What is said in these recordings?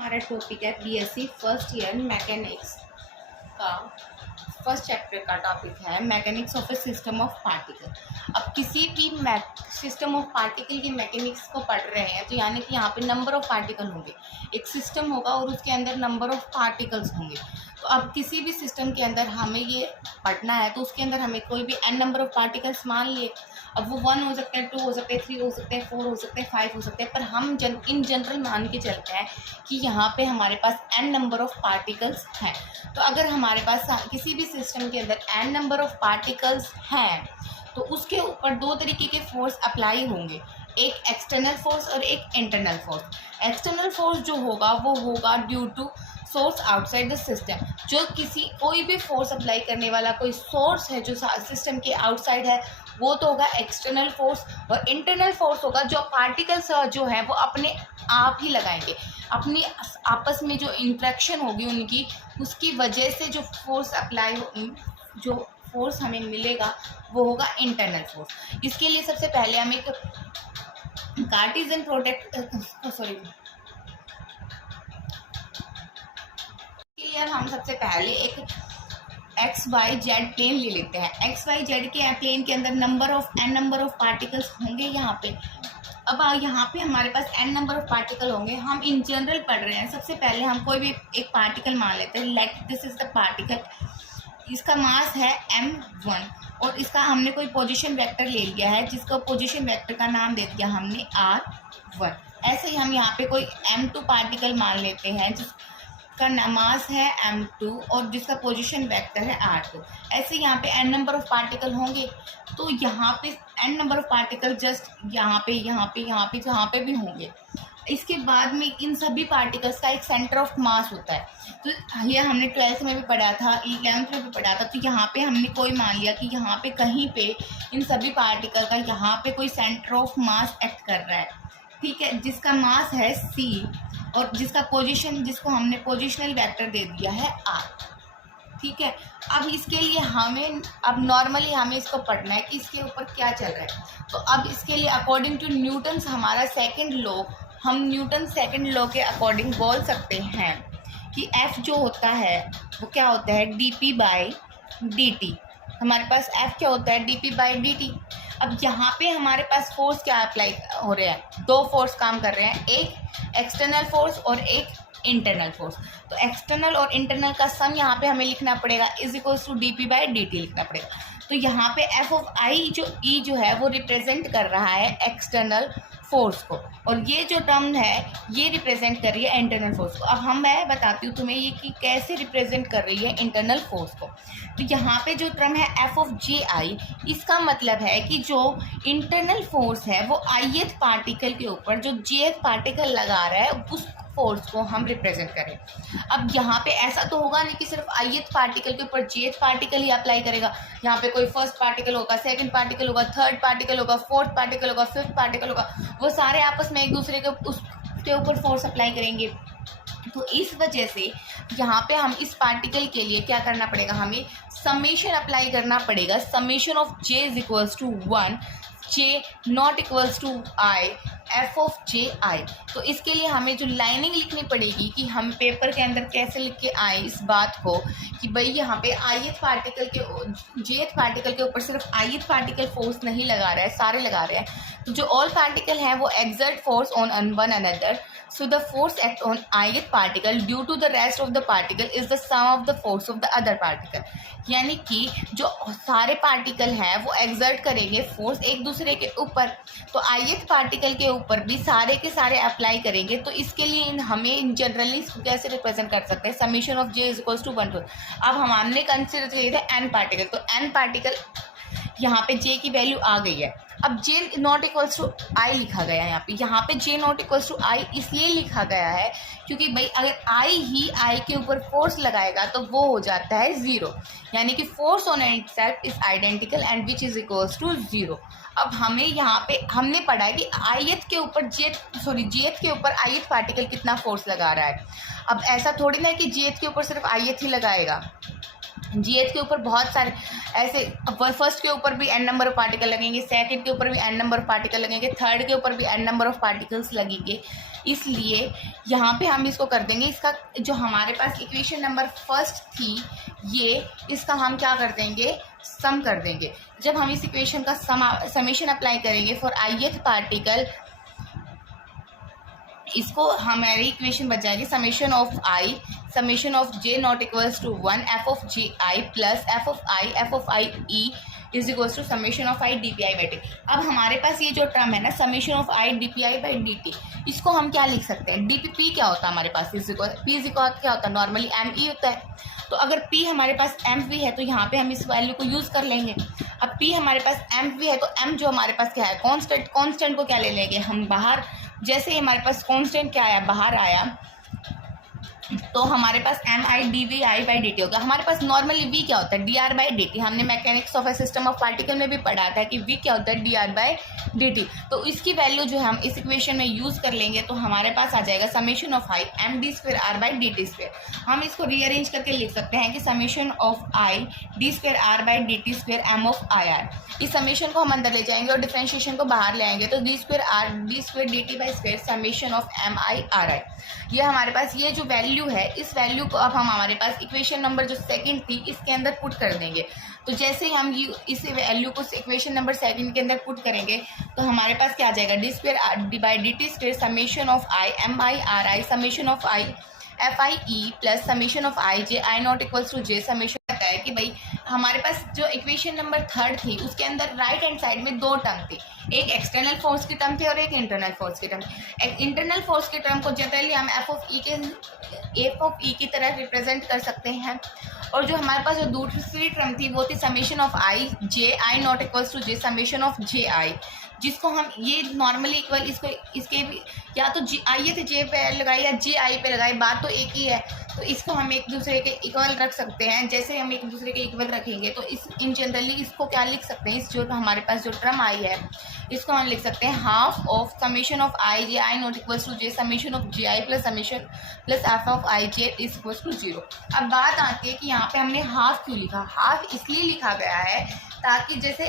हमारा टॉपिक है BSc first year mechanics का फर्स्ट चैप्टर का टॉपिक है mechanics of a system of particle. अब किसी भी सिस्टम ऑफ पार्टिकल की मैकेनिक्स को पढ़ रहे हैं तो यानी कि यहाँ पे नंबर ऑफ पार्टिकल होंगे, एक सिस्टम होगा और उसके अंदर नंबर ऑफ पार्टिकल्स होंगे। तो अब किसी भी सिस्टम के अंदर हमें ये पढ़ना है तो उसके अंदर हमें कोई भी एन नंबर ऑफ पार्टिकल्स मान लिए। अब वो 1 हो सकते हैं, 2 हो सकते हैं, 3 हो सकते हैं, 4 हो सकते हैं, 5 हो सकते हैं, पर हम इन जनरल मान के चलते हैं कि यहाँ पे हमारे पास n नंबर ऑफ पार्टिकल्स हैं। तो अगर हमारे पास किसी भी सिस्टम के अंदर n नंबर ऑफ पार्टिकल्स हैं तो उसके ऊपर दो तरीके के फोर्स अप्लाई होंगे, एक एक्सटर्नल फोर्स और एक इंटरनल फोर्स। एक्सटर्नल फोर्स जो होगा वो होगा due to source outside the system. जो कोई भी फोर्स अप्लाई करने वाला कोई सोर्स है जो सिस्टम के आउटसाइड है वो तो होगा एक्सटर्नल फोर्स, और इंटरनल फोर्स होगा जो पार्टिकल्स जो है वो अपने आप ही लगाएंगे, अपनी आपस में जो इंट्रैक्शन होगी उनकी, उसकी वजह से जो फोर्स जो फोर्स हमें मिलेगा वो होगा इंटरनल फोर्स। इसके लिए सबसे पहले हम एक कार्टेशियन हम सबसे पहले एक एक्स वाई जेड प्लेन ले लेते हैं। एक्स वाई जेड के प्लेन के अंदर n नंबर ऑफ पार्टिकल्स होंगे यहाँ पे। अब यहाँ पे हमारे पास n नंबर ऑफ पार्टिकल होंगे। हम इन जनरल पढ़ रहे हैं, सबसे पहले हम कोई भी एक पार्टिकल मान लेते हैं। Let this is the particle, इसका मास है m1 और इसका हमने कोई पोजीशन वेक्टर ले लिया है जिसका पोजीशन वेक्टर का नाम दे दिया हमने r1। ऐसे ही हम यहाँ पे कोई m2 पार्टिकल मान लेते हैं जिसका मास है m2 और जिसका पोजीशन वेक्टर है r2। ऐसे यहाँ पे n नंबर ऑफ पार्टिकल होंगे तो यहाँ पे n number of particle just यहाँ पे भी होंगे। इसके बाद में इन सभी पार्टिकल्स का एक सेंटर ऑफ मास होता है। तो ये हमने 12th में भी पढ़ा था, 11th में भी पढ़ा था। तो यहाँ पे हमने कोई मान लिया कि यहाँ पे कहीं पे इन सभी पार्टिकल का यहाँ पे कोई सेंटर ऑफ मास एक्ट कर रहा है, ठीक है, जिसका मास है c और जिसको हमने पोजिशनल वेक्टर दे दिया है r, ठीक है। अब इसके लिए अब नॉर्मली हमें इसको पढ़ना है कि इसके ऊपर क्या चल रहा है। तो अब इसके लिए अकॉर्डिंग टू न्यूटन्स हमारा सेकंड लॉ, हम न्यूटन सेकंड लॉ के अकॉर्डिंग बोल सकते हैं कि F जो होता है वो क्या होता है dp/dt। हमारे पास F क्या होता है dp/dt। अब यहाँ पे हमारे पास फोर्स क्या अप्लाई हो रहे हैं, दो फोर्स काम कर रहे हैं, एक एक्सटर्नल फोर्स और एक इंटरनल फोर्स। तो एक्सटर्नल और इंटरनल का सम यहाँ पे हमें लिखना पड़ेगा इज इक्वल्स टू dp/dt लिखना पड़ेगा। तो यहाँ पे f ऑफ i जो है वो रिप्रेजेंट कर रहा है एक्सटर्नल फोर्स को, और ये जो टर्म है ये रिप्रेजेंट कर रही है इंटरनल फोर्स को। अब मैं बताती हूँ तुम्हें ये कि कैसे रिप्रेजेंट कर रही है इंटरनल फोर्स को। तो यहाँ पे जो टर्म है f ऑफ ji, इसका मतलब है कि जो इंटरनल फोर्स है वो ith पार्टिकल के ऊपर जो jth पार्टिकल लगा रहा है उस फोर्स को हम रिप्रेजेंट करें। अब यहाँ पे ऐसा तो होगा नहीं कि सिर्फ ith पार्टिकल के ऊपर jth पार्टिकल ही अप्लाई करेगा। यहाँ पे कोई फर्स्ट पार्टिकल होगा, सेकंड पार्टिकल होगा, थर्ड पार्टिकल होगा, फोर्थ पार्टिकल होगा, फिफ्थ पार्टिकल होगा, वो सारे आपस में एक दूसरे के उसके ऊपर फोर्स अप्लाई करेंगे। तो इस वजह से यहाँ पे हम इस पार्टिकल के लिए क्या करना पड़ेगा, हमें समेशन अप्लाई करना पड़ेगा। Summation of j is equals to 1 j not equals to i f of ji। तो इसके लिए हमें जो लाइनिंग लिखनी पड़ेगी कि हम पेपर के अंदर कैसे लिख के आए इस बात को कि भाई यहाँ पे jth पार्टिकल के ऊपर सिर्फ ith पार्टिकल फोर्स नहीं लगा रहा है, सारे लगा रहे हैं। तो जो ऑल पार्टिकल हैं वो exert force on one another, so the force act on ith particle due to the rest of the particle is the sum of the force of the other particle। यानी कि जो सारे particle हैं वो exert करेंगे force एक दूसरे के ऊपर, तो ith पार्टिकल के ऊपर भी सारे के सारे अप्लाई करेंगे। तो इसके लिए हमें जनरली इसको कैसे रिप्रेजेंट कर सकते हैं, summation of j is equals to 1 to. अब हमने कंसिडर किए थे n पार्टिकल, तो n पार्टिकल यहाँ पे j की वैल्यू आ गई है। अब j not equals to i लिखा गया है यहाँ पे j not equals to i इसलिए लिखा गया है क्योंकि भाई अगर i ही i के ऊपर फोर्स लगाएगा तो वो हो जाता है 0, यानी कि force on itself is identical and which is equals to 0। अब हमें यहाँ पे हमने पढ़ा है कि jth के ऊपर ith पार्टिकल कितना फोर्स लगा रहा है। अब ऐसा थोड़ी ना है कि jth के ऊपर सिर्फ ith ही लगाएगा, जीएच के ऊपर बहुत सारे ऐसे, फर्स्ट के ऊपर भी एन नंबर ऑफ पार्टिकल लगेंगे, सेकंड के ऊपर भी एन नंबर ऑफ पार्टिकल लगेंगे, थर्ड के ऊपर भी एन नंबर ऑफ पार्टिकल्स लगेंगे। इसलिए यहाँ पे हम इसको कर देंगे, इसका जो हमारे पास इक्वेशन नंबर फर्स्ट थी ये, इसका हम क्या कर देंगे, सम कर देंगे। जब हम इस इक्वेशन का समेशन अप्लाई करेंगे फॉर ith पार्टिकल, इसको हमारी इक्वेशन बच जाएगी summation of I, summation of J not equals to 1 F of G I plus F of I E is equals to summation of I D P I by T. अब हमारे पास ये जो term है ना summation of I D P I by D T, इसको हम क्या लिख सकते हैं, डी पी पी क्या होता है हमारे पास, पी इज इक्वल क्या होता है, नॉर्मली एम ई होता है। तो अगर पी हमारे पास एम वी है तो यहाँ पे हम इस वैल्यू को यूज़ कर लेंगे। अब पी हमारे पास एम वी है तो एम जो हमारे पास क्या है, कॉन्स्टेंट को क्या ले लेंगे हम बाहर। जैसे ही हमारे पास कांस्टेंट क्या आया, बाहर आया, तो हमारे पास m i d v i by D t होगा। हमारे पास नॉर्मली वी क्या होता है, d r by D t. हमने mechanics of a system of particle में भी पढ़ा था कि वी क्या होता है, d r by D t. तो इसकी वैल्यू जो हम इस इक्वेशन में यूज़ कर लेंगे तो हमारे पास आ जाएगा summation of I M D square R by D T square. हम इसको रीअरेंज करके लिख सकते हैं कि summation of I D square R by D T square M of I R. इस समेशन को हम अंदर ले जाएंगे और डिफरेंशिएशन को बाहर ले आएंगे, तो D square D T by square summation of M I R I. ये हमारे पास ये जो वैल्यू है, इस वैल्यू को अब हम हमारे पास इक्वेशन नंबर जो सेकंड थी इसके अंदर पुट कर देंगे। तो जैसे ही हम इस वैल्यू को इक्वेशन नंबर सेकंड के अंदर पुट करेंगे तो हमारे पास क्या आ जाएगा, D square D by D T square summation of I M I R I summation of I F I E plus summation of I J I not equals to J summation. है कि भाई हमारे पास जो equation number third थी उसके अंदर right hand side में दो टर्म थी, एक एक्सटर्नल फोर्स की टर्म थी और एक इंटरनल फोर्स की टर्म। इंटरनल फोर्स की टर्म को जनरली हम एफ ऑफ ई की तरह रिप्रेजेंट कर सकते हैं, और जो हमारे पास जो दूसरी टर्म थी वो थी summation of I J I not equals to J summation of J i, जिसको हम ये नॉर्मली इक्वल इसके भी या तो जी आई थे जे पे लगाए या जे आई पे लगाए, बात तो एक ही है। तो इसको हम एक दूसरे के इक्वल रख सकते हैं। जैसे हम एक दूसरे के इक्वल रखेंगे तो इस इन जनरली इसको क्या लिख सकते हैं, इस जो हमारे पास जो टर्म आई है इसको हम लिख सकते हैं half of summation of I J I not equals to J summation of J I plus summation plus F of I J is equals to 0। अब बात आती है कि यहाँ पे हमने हाफ क्यों लिखा। हाफ इसलिए लिखा गया है ताकि जैसे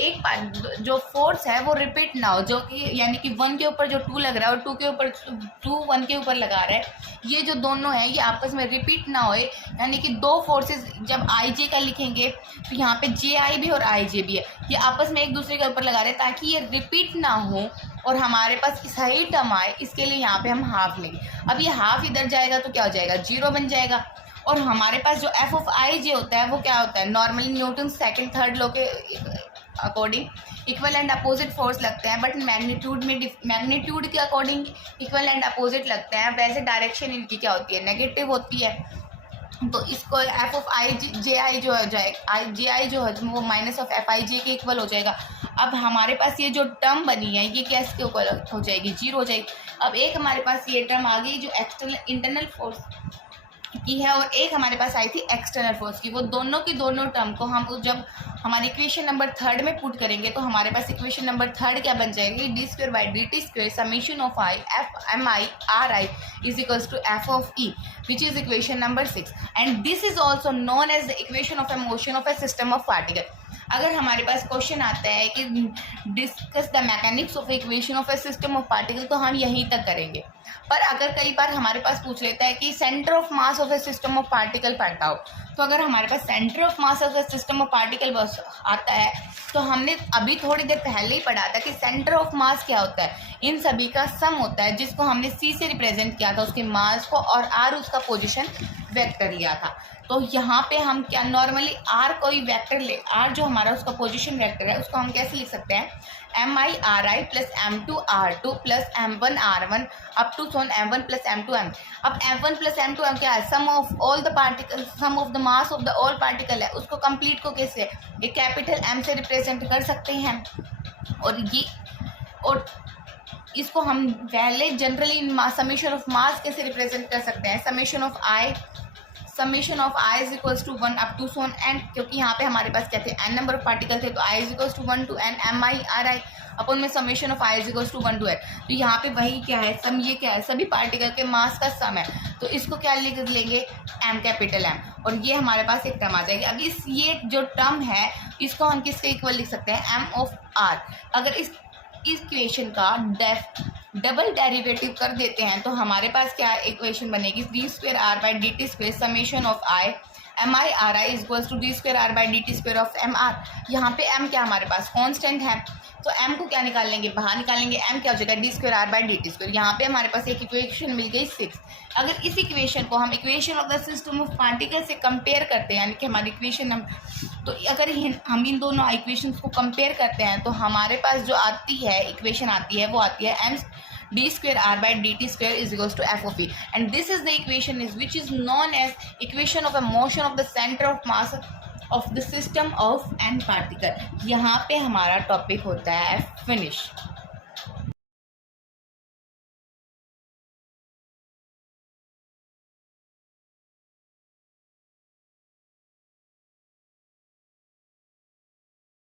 एक बार जो फोर्स है वो रिपीट ना हो, जो कि यानी कि 1 के ऊपर जो 2 लग रहा है और 2 के ऊपर 2 1 के ऊपर लगा रहा है, ये जो दोनों हैं ये आपस में रिपीट ना होए। यानी कि दो फोर्सेस जब आई जे का लिखेंगे तो यहाँ पे जे आई भी और आई जे भी है, ये आपस में एक दूसरे के ऊपर लगा रहे हैं ताकि ये रिपीट ना हो और हमारे पास सही टर्म आए, इसके लिए यहाँ पे हम हाफ लेंगे। अब ये हाफ इधर जाएगा तो क्या हो जाएगा, 0 बन जाएगा। और हमारे पास जो एफ ऑफ आई जे होता है वो क्या होता है, normally Newton second third law के according equal and opposite force लगते हैं, बट मैग्नीट्यूड के अकॉर्डिंग इक्वल एंड अपोजिट लगते हैं। वैसे डायरेक्शन इनकी क्या होती है, नेगेटिव होती है। तो इसको एफ ऑफ आई जे आई जो हो जाएगा, जे आई जो है वो माइनस ऑफ एफ आई जे के इक्वल हो जाएगा। अब हमारे पास ये जो टर्म बनी है ये क्या इसके ऊपर हो जाएगी, 0 हो जाएगी। अब एक हमारे पास ये टर्म आ गई जो एक्सटर्नल इंटरनल फोर्स की है और एक हमारे पास आई थी एक्सटर्नल फोर्स की। वो दोनों की दोनों टर्म को हम जब हमारी इक्वेशन नंबर थर्ड में पुट करेंगे तो हमारे पास इक्वेशन नंबर थर्ड क्या बन जाएगी, D square by D T square summation of I F M I R I is equals to F of E which is equation number 6 and this is also known as the equation of a motion of a system of particle. अगर हमारे पास question आता है कि discuss the mechanics of equation of a system of particle तो हम यहीं तक करेंगे। पर अगर कई बार हमारे पास पूछ लेता है कि centre of mass of a system of particle बताओ, तो अगर हमारे पास centre of mass of a system of particle आता है तो हमने अभी थोड़ी देर पहले ही पढ़ा था कि सेंटर ऑफ मास क्या होता है, इन सभी का सम होता है जिसको हमने सी से रिप्रेजेंट किया था उसके मास को और आर उसका पोजीशन व्यक्त कर लिया था। तो यहाँ पे हम क्या नॉर्मली आर कोई वेक्टर ले, आर जो हमारा उसका पोजीशन वेक्टर है उसको हम कैसे लिख सकते हैं, m I R i plus M2 R2 plus M1 R1 up to सोन M1 प्लस M2 M। अब M1 प्लस M2 M क्या है, sum of all the particle, sum of the mass of the all particle है। उसको complete को कैसे एक capital M से रिप्रेजेंट कर सकते हैं। और इसको हम पहले जनरली समेशन ऑफ मास कैसे रिप्रेजेंट कर सकते हैं, summation of I summation of I is equals to 1 up to सोन एन, क्योंकि यहाँ पे हमारे पास क्या थे, एन नंबर ऑफ पार्टिकल थे, तो i is equals to 1 to n m I R i upon में summation of I is equals to 1 to n. तो यहाँ पे वही क्या है, सम, ये क्या है, सभी पार्टिकल के मास का सम है, तो इसको क्या लिख लेंगे, एम कैपिटल एम, और ये हमारे पास एक टर्म आ जाएगी। अब इस ये जो टर्म है इसको हम किसके इक्वल लिख सकते हैं, एम ऑफ आर। अगर इस इक्वेशन का डबल डेरिवेटिव कर देते हैं तो हमारे पास क्या इक्वेशन बनेगी, D square R by D T square summation of I M I R I is equals to D square R by D T square of M R. यहाँ पे एम क्या हमारे पास कांस्टेंट है, तो एम को क्या निकाल लेंगे, बाहर निकालेंगे, एम क्या हो जाएगा, D square R by D T square. यहाँ पे हमारे पास एक इक्वेशन मिल गई 6। अगर इस इक्वेशन को हम equation of the system of particle से कंपेयर करते हैं, यानी कि हमारी इक्वेशन तो अगर हम इन दोनों इक्वेशंस को कंपेयर करते हैं तो हमारे पास जो आती है इक्वेशन आती है वो आती है M d square r by dt square is equals to f of e, and this is the equation is which is known as equation of a motion of the center of mass of the system of n particle। यहाँ पे हमारा topic होता है finish.